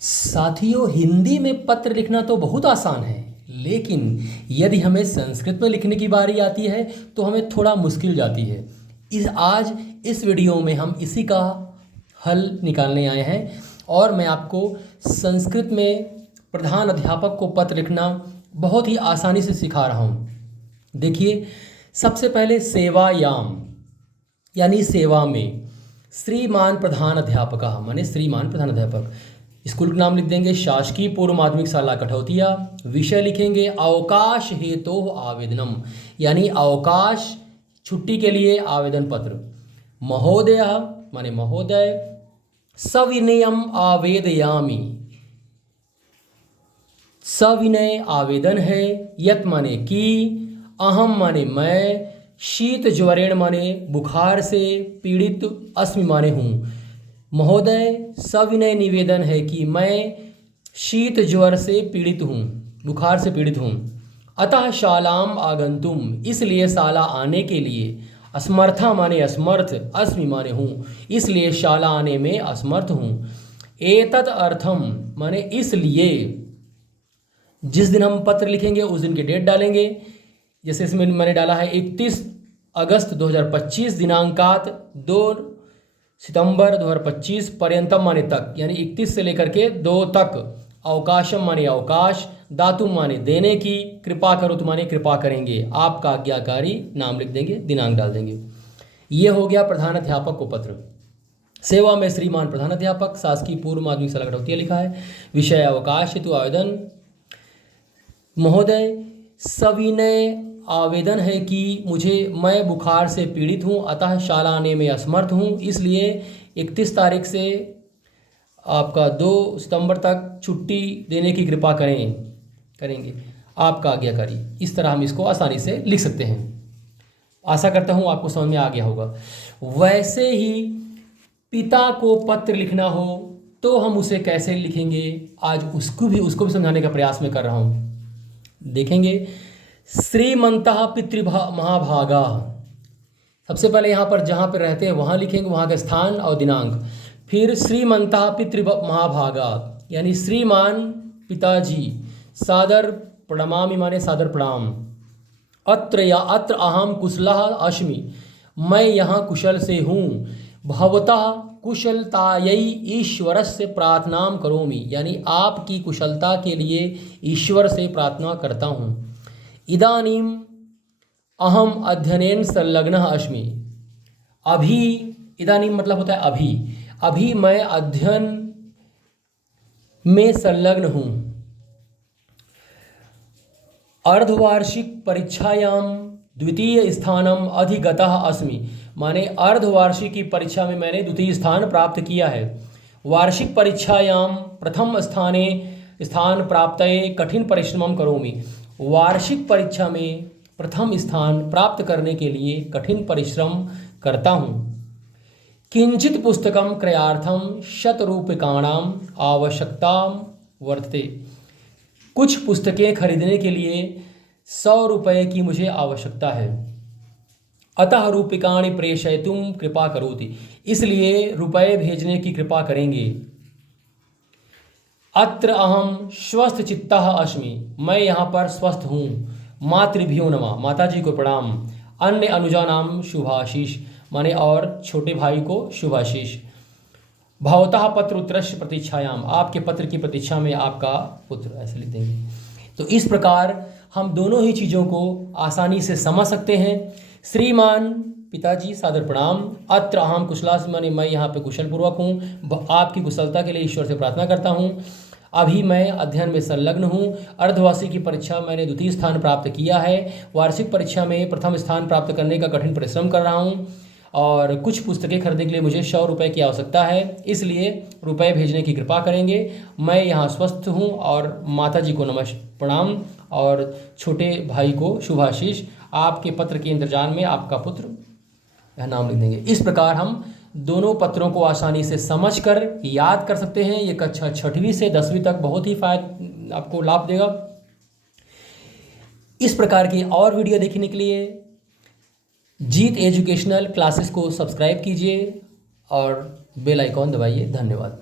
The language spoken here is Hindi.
साथियों, हिंदी में पत्र लिखना तो बहुत आसान है, लेकिन यदि हमें संस्कृत में लिखने की बारी आती है तो हमें थोड़ा मुश्किल जाती है। आज इस वीडियो में हम इसी का हल निकालने आए हैं और मैं आपको संस्कृत में प्रधान अध्यापक को पत्र लिखना बहुत ही आसानी से सिखा रहा हूँ। देखिए, सबसे पहले सेवायाम यानी सेवा में श्रीमान प्रधान अध्यापक माने श्रीमान प्रधान अध्यापक। स्कूल का नाम लिख देंगे शासकीय पूर्व माध्यमिक शाला कठौतिया। विषय लिखेंगे अवकाश हेतु आवेदनम यानी अवकाश छुट्टी के लिए आवेदन पत्र। महोदय माने महोदय। सविनयम आवेदयामि, सविनय आवेदन है। यत माने कि, अहम माने मैं, शीत ज्वरेण माने बुखार से पीड़ित, अस्मि माने हूँ। महोदय, सविनय निवेदन है कि मैं शीत ज्वर से पीड़ित हूँ, बुखार से पीड़ित हूँ। अतः शालाम आगंतुम, इसलिए शाला आने के लिए। असमर्था माने असमर्थ, अस्मि माने हूँ, इसलिए शाला आने में असमर्थ हूँ। एतत् अर्थम माने इसलिए। जिस दिन हम पत्र लिखेंगे उस दिन की डेट डालेंगे। जैसे इसमें मैंने डाला है 31 अगस्त 2025 दिनांकात 2 सितंबर 2025 पर्यंतम माने तक, यानी 31 से लेकर के 2 तक। अवकाशम माने अवकाश, दातुम माने देने की, कृपा करो माने कृपा करेंगे, आपका आज्ञाकारी, नाम लिख देंगे, दिनांक डाल देंगे। ये हो गया प्रधान अध्यापक को पत्र। सेवा में श्रीमान प्रधान अध्यापक, शासकीय पूर्व माध्यमिक शाला कठौतिया लिखा है। विषय अवकाश हेतु आवेदन। महोदय, सविनय आवेदन है कि मैं बुखार से पीड़ित हूँ, अतः शाला आने में असमर्थ हूँ, इसलिए 31 तारीख से आपका 2 सितंबर तक छुट्टी देने की कृपा करेंगे, आपका आज्ञाकारी। इस तरह हम इसको आसानी से लिख सकते हैं। आशा करता हूँ आपको समझ में आ गया होगा। वैसे ही पिता को पत्र लिखना हो तो हम उसे कैसे लिखेंगे, आज उसको भी समझाने का प्रयास मैं कर रहा हूँ। देखेंगे, श्रीमंतः पितृमहाभागा। सबसे पहले यहाँ पर जहाँ पर रहते हैं वहाँ लिखेंगे, वहाँ का स्थान और दिनांक। फिर श्रीमंतः पितृमहाभागा यानी श्रीमान पिताजी। सादर प्रणमामि माने सादर प्रणाम। अत्र अहम कुशलः अस्मि, मैं यहाँ कुशल से हूँ। भवतः कुशलतायै ईश्वरस्य प्रार्थनां करोमि, यानी आपकी कुशलता के लिए ईश्वर से प्रार्थना करता हूँ। इदानीम अहम अध्ययनेन संलग्नः अस्मि, अभी, इदानीम मतलब होता है अभी, अभी मैं अध्ययन में संलग्न हूँ। अर्धवार्षिक परीक्षायां द्वितीय स्थानम अधिगतः अस्मि, माने अर्धवार्षिक की परीक्षा में मैंने द्वितीय स्थान प्राप्त किया है। वार्षिक परीक्षायां प्रथम स्थान प्राप्तये कठिन परिश्रमं करोमि, वार्षिक परीक्षा में प्रथम स्थान प्राप्त करने के लिए कठिन परिश्रम करता हूँ। किंचित पुस्तकम क्रयार्थम शतरूप्यकाणाम आवश्यकता वर्तते, कुछ पुस्तकें खरीदने के लिए 100 रुपये की मुझे आवश्यकता है। अतः रूप्यकाणि प्रेषयितुं कृपा करोति, इसलिए रुपये भेजने की कृपा करेंगे। अत्र अहम स्वस्थ चित्तः अस्मि, मैं यहाँ पर स्वस्थ हूँ। मातृभ्यो नमः, माता जी को प्रणाम। अन्य अनुजानाम शुभाशीष, माने और छोटे भाई को शुभाशीष। भवतः पत्र उत्तरस्य प्रतीक्षायाम, आपके पत्र की प्रतीक्षा में आपका पुत्र, ऐसे लिख देंगे। तो इस प्रकार हम दोनों ही चीज़ों को आसानी से समझ सकते हैं। श्रीमान पिताजी सादर प्रणाम। अत्र अहम कुशलास्मि माने मैं यहाँ पे कुशल पूर्वक हूँ, आपकी कुशलता के लिए ईश्वर से प्रार्थना करता हूँ। अभी मैं अध्ययन में संलग्न हूँ। अर्धवार्षिक की परीक्षा मैंने द्वितीय स्थान प्राप्त किया है। वार्षिक परीक्षा में प्रथम स्थान प्राप्त करने का कठिन परिश्रम कर रहा हूँ और कुछ पुस्तकें खरीदने के लिए मुझे 100 रुपये की आवश्यकता है, इसलिए रुपये भेजने की कृपा करेंगे। मैं यहाँ स्वस्थ हूँ और माता जी को प्रणाम और छोटे भाई को शुभाशीष। आपके पत्र के इंतजार में आपका पुत्र, यह नाम लिख देंगे। इस प्रकार हम दोनों पत्रों को आसानी से समझकर याद कर सकते हैं। ये कक्षा 6वीं से 10वीं तक बहुत ही आपको लाभ देगा। इस प्रकार की और वीडियो देखने के लिए जीत एजुकेशनल क्लासेस को सब्सक्राइब कीजिए और बेल आइकॉन दबाइए। धन्यवाद।